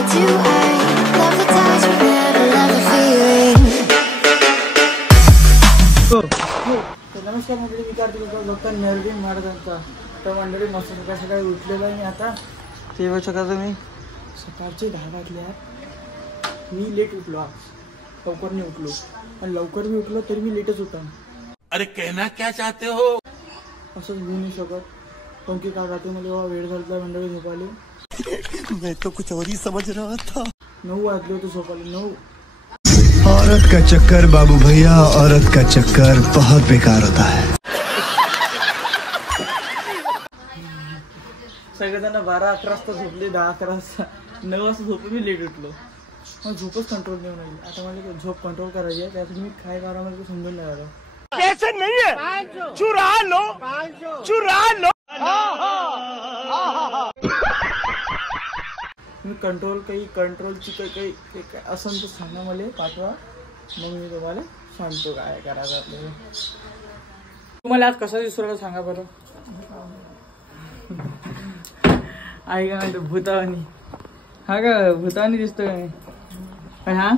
do I love the touch but never love the feeling. नमस्कार मंडळी, मी Kartik doctor नरवीन महाराजांचा. तर मंडळी मस्त सकाळी उठलेलो आहे मी आता. ते बघू शकता तुम्ही, सकाळचे 10 वाजले आहेत. मी लेट उठलो आज, लवकर नाही उठलो. आणि लवकर मी उठलो तरी मी लेटच होता. अरे कहना क्या चाहते हो? असंच होऊ नाही शकत, कारण की काल रात्री मला एवढा वेळ झाला मंडळी झोपाले. मैं तो कुछ और ही समझ रहा था. 9 वाजले होते झोपाले. 9. औरत का चक्कर बाबू भैया, औरत का चक्कर बहुत बेकार होता है. सगळेजण 12-11 वाजता झोपले, 10-11 वाजता. 9 वाजता झोपून मी लेट उठलो. मग झोपच कंट्रोल नाही होणार. आता मला झोप कंट्रोल करायची आहे, त्यासाठी मी काय करा मला समजून नाही आलं. ऐसे नहीं है, चुरा लो, चुरा लो. मी कंट्रोलची काही असं तर सांगा मला, पाठवा. मग मी तुम्हाला सांगतो काय करायचं आपल्याला. तुम्हाला आज कसा दिसतो का सांगा बरं. आई का म्हणतो भूतावानी. हा का भूतावानी दिसतोय काय? हा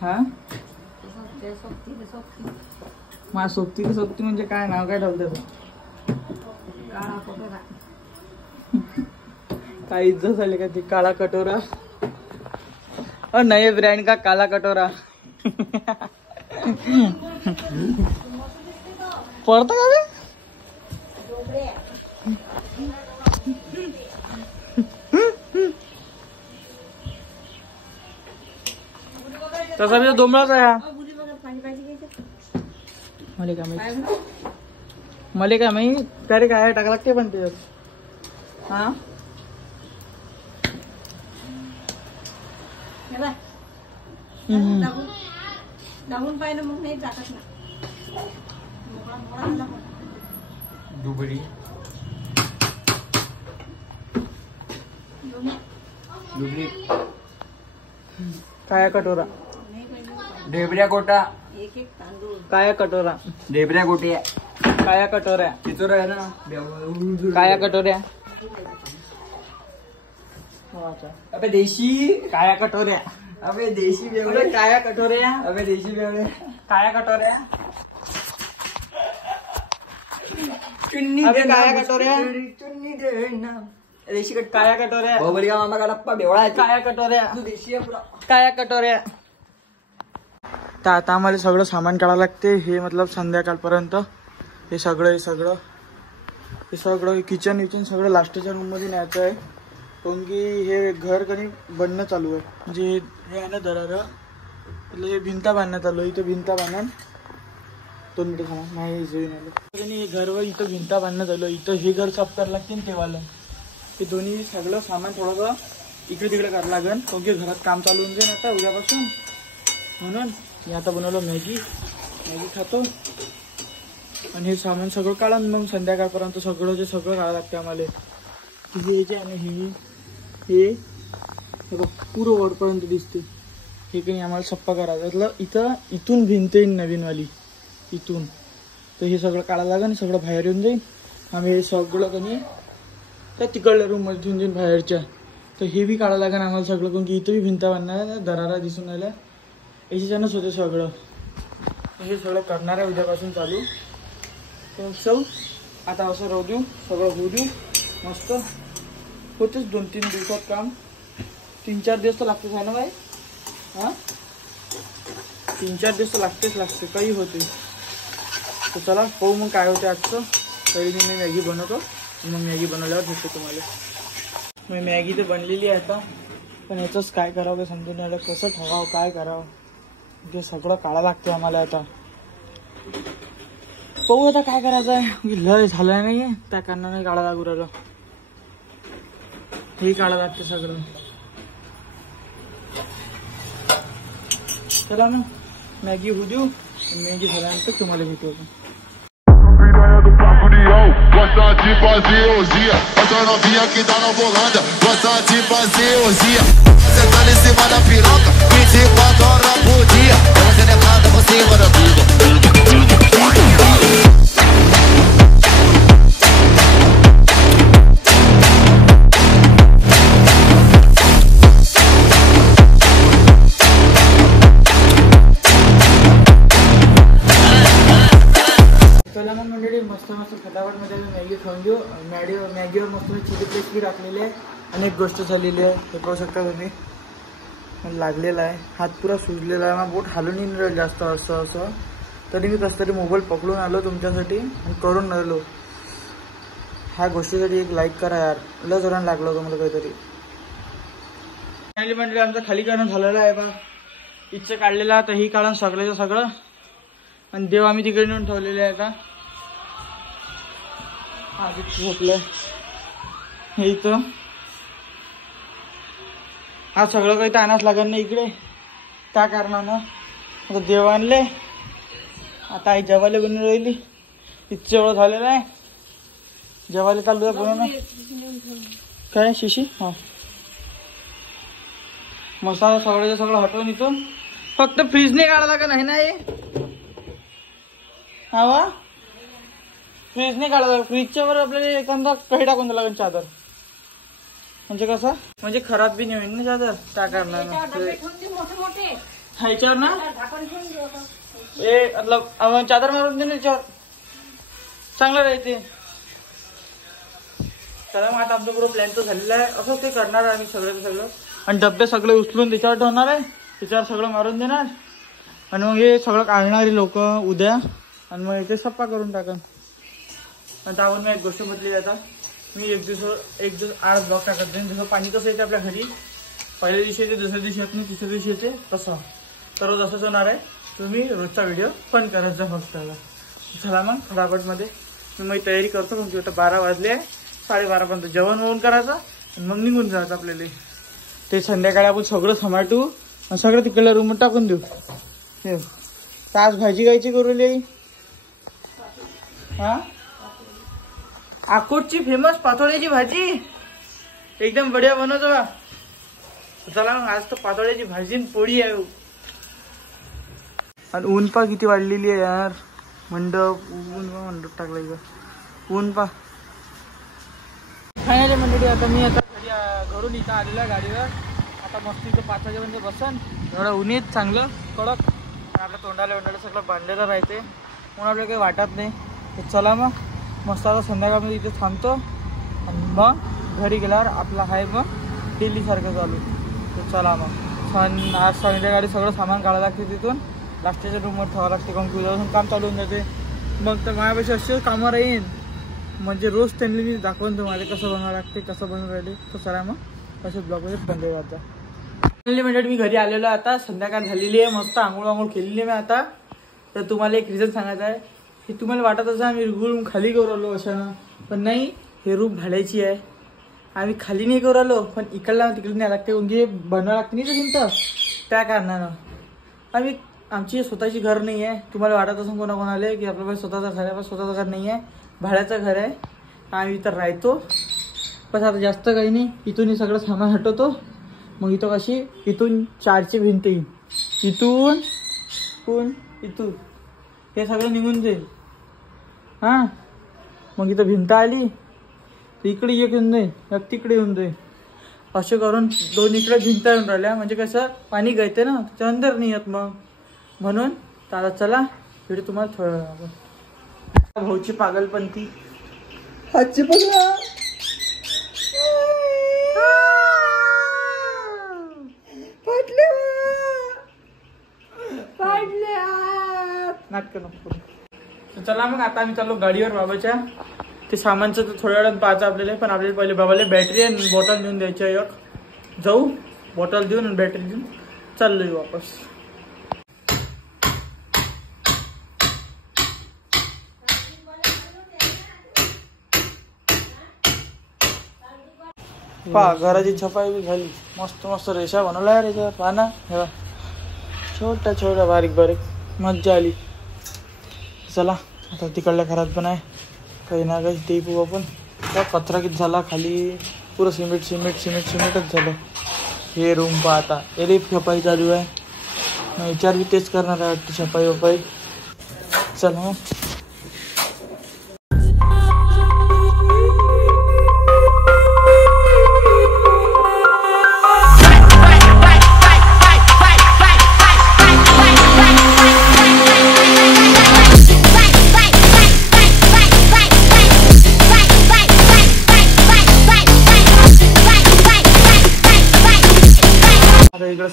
हा मा सोबती म्हणजे काय नाव काय ठेवतं? काय इज्जत झाली का ती? काळा कटोरा. नए ब्रँड का काला कटोरा. पडतं का ते? तसा मी दोमलाच आहे हा. मला काय माहिती तरी काय टाका लागते पण ते. हा दाबून पाहिलं मग नाही जातच ना. दुबडी काया कटोरा. ढेबऱ्या गोटा. एक एक तांदूळ. काया कटोरा. ढेबऱ्या गोट्या. काया कटोऱ्या. चिचोर आहे ना. काया कटोऱ्या. अबे देशी. काया कटोऱ्या. अबे देशी अरे बेवडे. काया कटोऱ्या. अबे देशी बेवडे. काया कटोऱ्या. चुन्नी अबे काया कटोऱ्या. चुन्नी दे ना. देशी कट. काया कटोऱ्या. बाहुबलीचा मामा का लप्पा बेवडा आहे. काया कटोऱ्या. तू देशी आहे पुरा. काया कटोऱ्या. तर आता आम्हाला सगळं सामान काढावं लागते. हे मतलब संध्याकाळपर्यंत हे सगळं किचन सगळं लास्टच्या रूम मध्ये न्यायचं आहे. कारण की हे घर कधी बनणं चालू आहे. म्हणजे हे आहे ना दरारा, मतलब हे भिंता बांधण्यात आलो. इथं भिंता बांधून 2 मिनिटं थांबा. नाही हे घरवर इथं भिंता बांधण्यात आलो. इथं हे घर साफ करायला लागते ना तेवालं. हे दोन्ही सगळं सामान थोडंसं इकडे तिकडे करावं लागेल. कारण की घरात काम चालू होऊन जाईल आता उद्यापासून. म्हणून मी आता बनवलं मॅगी खातो. आणि हे सामान सगळं काढून मग संध्याकाळपर्यंत सगळं काढावं लागते आम्हाला. हे जे आहे ना हे बघ पुरं वरपर्यंत दिसते. हे काही आम्हाला सप्पा करायचं. इथून भिंत येईल नवीनवाली इथून. तर हे सगळं काढायला लागेल आणि सगळं बाहेर येऊन जाईल. आम्ही हे सगळं कधी त्या तिकडल्या रूममध्ये ठेवून जाईल बाहेरच्या. तर हे बी काढायला लागेल आम्हाला सगळं. कारण की इथं बी भिंता बांधणार दरारा दिसून राहिला. याच्यानंच होते सगळं. हे सगळं करणार आहे उद्यापासून चालू. तर आता असं राहू देऊ, सगळं होऊ देऊ मस्त. होतेच 2-3 दिवसात काम. 3-4 दिवस तर लागतेच आहे ना बाई. हां 3-4 दिवस तर लागते काही होते. तर चला पाहू मग काय होते आजचं. तरी मी मॅगी बनवतो. मग मॅगी बनवल्यावर भेटतो तुम्हाला. मग मॅगी तर बनलेली आहे आता. पण याचंच काय करावं ते समजून आलं. कसं ठेवावं काय करावं ते सगळं काढावं लागते आम्हाला आता. पाहू आता काय करायचं आहे. लय झालं नाही त्या कारणाने काढा लागू राहिलं. हे काढा लागते सगळं. चला मग मॅगी होऊ देऊ. मॅगी झाल्यानंतर तुम्हाला भेटू. Gosta de fazer ousia, essa novinha que tá na Volândia. Gosta de fazer ousia, você tá em cima da piroca 24 horas por dia. Você levanta por cima da tudo. फटाफटमध्ये Maggi खाऊन घेऊ. मॅगीवर मस्त chilli paste टाकलेली आहे. अनेक गोष्ट झालेली आहे, हे पाहू शकता तुम्ही. लागलेला आहे, हात पुरा सुजलेला आहे, मला बोट हालून नाही राहिलं जास्त असं. तरी मी कसं तरी मोबाईल पकडून आलो तुमच्यासाठी आणि करून राहिलो. ह्या गोष्टीसाठी एक लाईक करा यार, लय जोरानं लागलं होतं मला काहीतरी. फायनली म्हणजे आमचं खाली करणं झालेलं आहे बा. इच्छा काढलेला आता ही काढून सगळं आणि देव आम्ही तिकडे नेऊन ठेवलेले आहे आता. आधी झोपलंय हे इथं. हा सगळं काही तर आणाच लागत नाही इकडे, त्या कारणानं आता देव आणले. आता आई जेवायला बनवून राहिली. इतकं एवढं झालेलं आहे, जेवायला चालू आहे बनवणं. काय शिशी? हा मसाला सगळं हटवून इथून. फक्त फ्रीजने काढायला का नाही ना हे? हा वा फ्रीजने काढायला. फ्रीजच्या वर आपल्याला एखादा काही टाकून द्यायला लागेल चादर. म्हणजे कसं, म्हणजे खराब बी नाही होईल ना चादर, त्या कारणानं. ह्याच्यावर ना मतलब चादर मारून दे ना याच्यावर, चांगलं राहते. चला मग आता आमचा पुरा प्लॅन तर झालेला आहे. असं ते करणार आहे आम्ही सगळं. आणि डब्बे सगळे उचलून त्याच्यावर ठेवणार आहे, त्याच्यावर सगळं मारून देणार. आणि मग हे सगळं काढणारी लोक उद्या, आणि मग याचे सप्पा करून टाकन. आणि त्यावर मी एक गोष्ट म्हटली आता, मी एक दिवस 8 ब्लॉक टाकत जाईन. जसं पाणी कसं येते आपल्या घरी, पहिल्या दिवशी येते, दुसऱ्या दिवशी येत नाही, तिसऱ्या दिवशी येते, तसं तर रोज असंच होणार आहे. तुम्ही रोजचा व्हिडिओ पण करत जा फक्त. चला मग फटाफटमध्ये मी तयारी करतो. म्हणजे आता 12 वाजले आहे, 12:30पर्यंत जेवण वगैरे करायचं आणि मग निघून जायचं आपल्याला. ते संध्याकाळी आपण सगळं समाटू आणि सगळं तिकडल्या रूमवर टाकून देऊ. हे आज भाजी गायची करूली. हा अकोटची फेमस पातोळ्याची भाजी एकदम बढिया बनवतो बा. चला मग आज तर पातोळ्याची भाजी आणि पोळी आहे. आणि ऊन पा किती वाढलेली आहे यार. मंडप टाकला इथं ऊन पा. फायनली मंडळी आता मी घरून इथं आलेलो आहे गाडीवर. आता मस्त इथं 5 वाजेपर्यंत बसन. एवढं ऊन चांगलं कडक. आपल्या तोंडाला सगळं बांधलेलं राहते म्हणून आपल्याला काही वाटत नाही. तर चला मग मस्त आता संध्याकाळमध्ये इथे थांबतो आणि मग घरी गेल्यावर आपला आहे मग डेलीसारखं चालू. तर चला मग आज संध्याकाळी सगळं सामान काढायला लागते, तिथून लास्टच्या रूमवर ठेवावं लागते, कॉम्प्युटरवरून काम चालू होऊन जाते. मग तर माझ्यापेक्षा असे कामं राहीन, म्हणजे रोज त्यांनी मी दाखवून तुम्हाला कसं बनवावं लागते, कसं बनवून राहिले. तर चला मग असे ब्लॉगमध्ये बंद जाता. म्हणजे मी घरी आलेलो आता, संध्याकाळ झालेली आहे, मस्त आंघोळ केलेली आहे मी आता. तर तुम्हाला एक रिझन सांगायचं आहे. हे तुम्हाला वाटत असं आम्ही रूम खाली करू आलो अशानं, पण नाही, हे रूम भाड्याची आहे. आम्ही खाली नाही करू आलो, पण इकडला तिकडे नाही लागते, म्हणजे बनवावं लागते नाही भिंत, त्या कारणानं. आमची स्वतःची घर नाही आहे. तुम्हाला वाटत असं कोणाकोणाला की आपलं स्वतःचं घर आहे, पण स्वतःचं घर नाही आहे, भाड्याचं घर आहे. आम्ही इथं राहतो. बस आता जास्त काही नाही. इथून सगळं सामान हटवतो. मग इथं कशी इथून 4ची भिंत येईल, इथून हे सगळं निघून जाईल. हां मग इथं भिंत आली तर इकडे एक येऊन जाईल, एक तिकडे येऊन जाईल. असे करून 2 इकडे भिंत येऊन राहिल्या, म्हणजे कसं पाणी गळते ना, त्याच्या अंदर नाही येत. मग म्हणून आता चला व्हिडिओ तुम्हाला थोडं भाऊची पागलपंती हातची पगला नाटक नको. चला मग आता आम्ही चाललो गाडीवर बाबाच्या. ते सामानचं तर थोड्या वेळात पाहायचं आपल्याला, पण आपल्याला पहिले बाबाला बॅटरी आणि बॉटल देऊन द्यायची आहे. जाऊ बॉटल देऊन आणि बॅटरी देऊन चाललोय वापस. पहा घराची छपाई बी झाली, मस्त मस्त रेषा बनवल्या याच्यावर. पहा ना, हे छोट्या बारीक मज्जा आली. चला आता तिकडल्या घरात पण आहे काही ना काही ते पाहू आपण. त्या कचरा किती झाला खाली, पुरं सिमेंटच झालं. हे रूम पहा आता, याला छपाई चालू आहे. मग विचार बी तेच करणार आहे वाटतं, छपाई वपाई. चला मग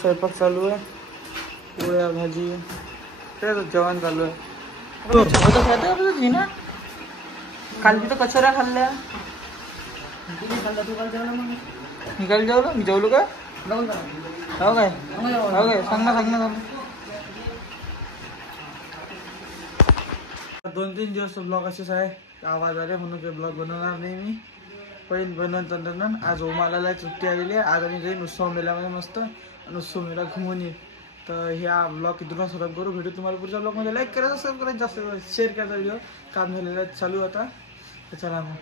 स्वयंपाक चालू आहे. पोळ्या भाजी तेच जेवण चालू आहे. खाते ना काल बी तर कचोऱ्या खाल्ल्या. मी काल जेवलो. मी जेवलो का? हो काय सांग ना 2-3 दिवस ब्लॉग असेच आहे. आवाज आले म्हणून ते ब्लॉग बनवणार नाही मी. पहिली बनवून आज ओमाला सुट्टी आलेली आहे. आज आम्ही जाईन उत्सव मेल्यामध्ये मस्त उत्सव मेला घुमून येईल. तर ह्या ब्लॉग इथून सुरुवात करू. व्हिडिओ तुम्हाला पुढच्या ब्लॉगमध्ये लाईक करायचं, सबस्क्राईब जास्त शेअर करायचा. व्हिडिओ काम झालेला चालू आता. तर चला मग.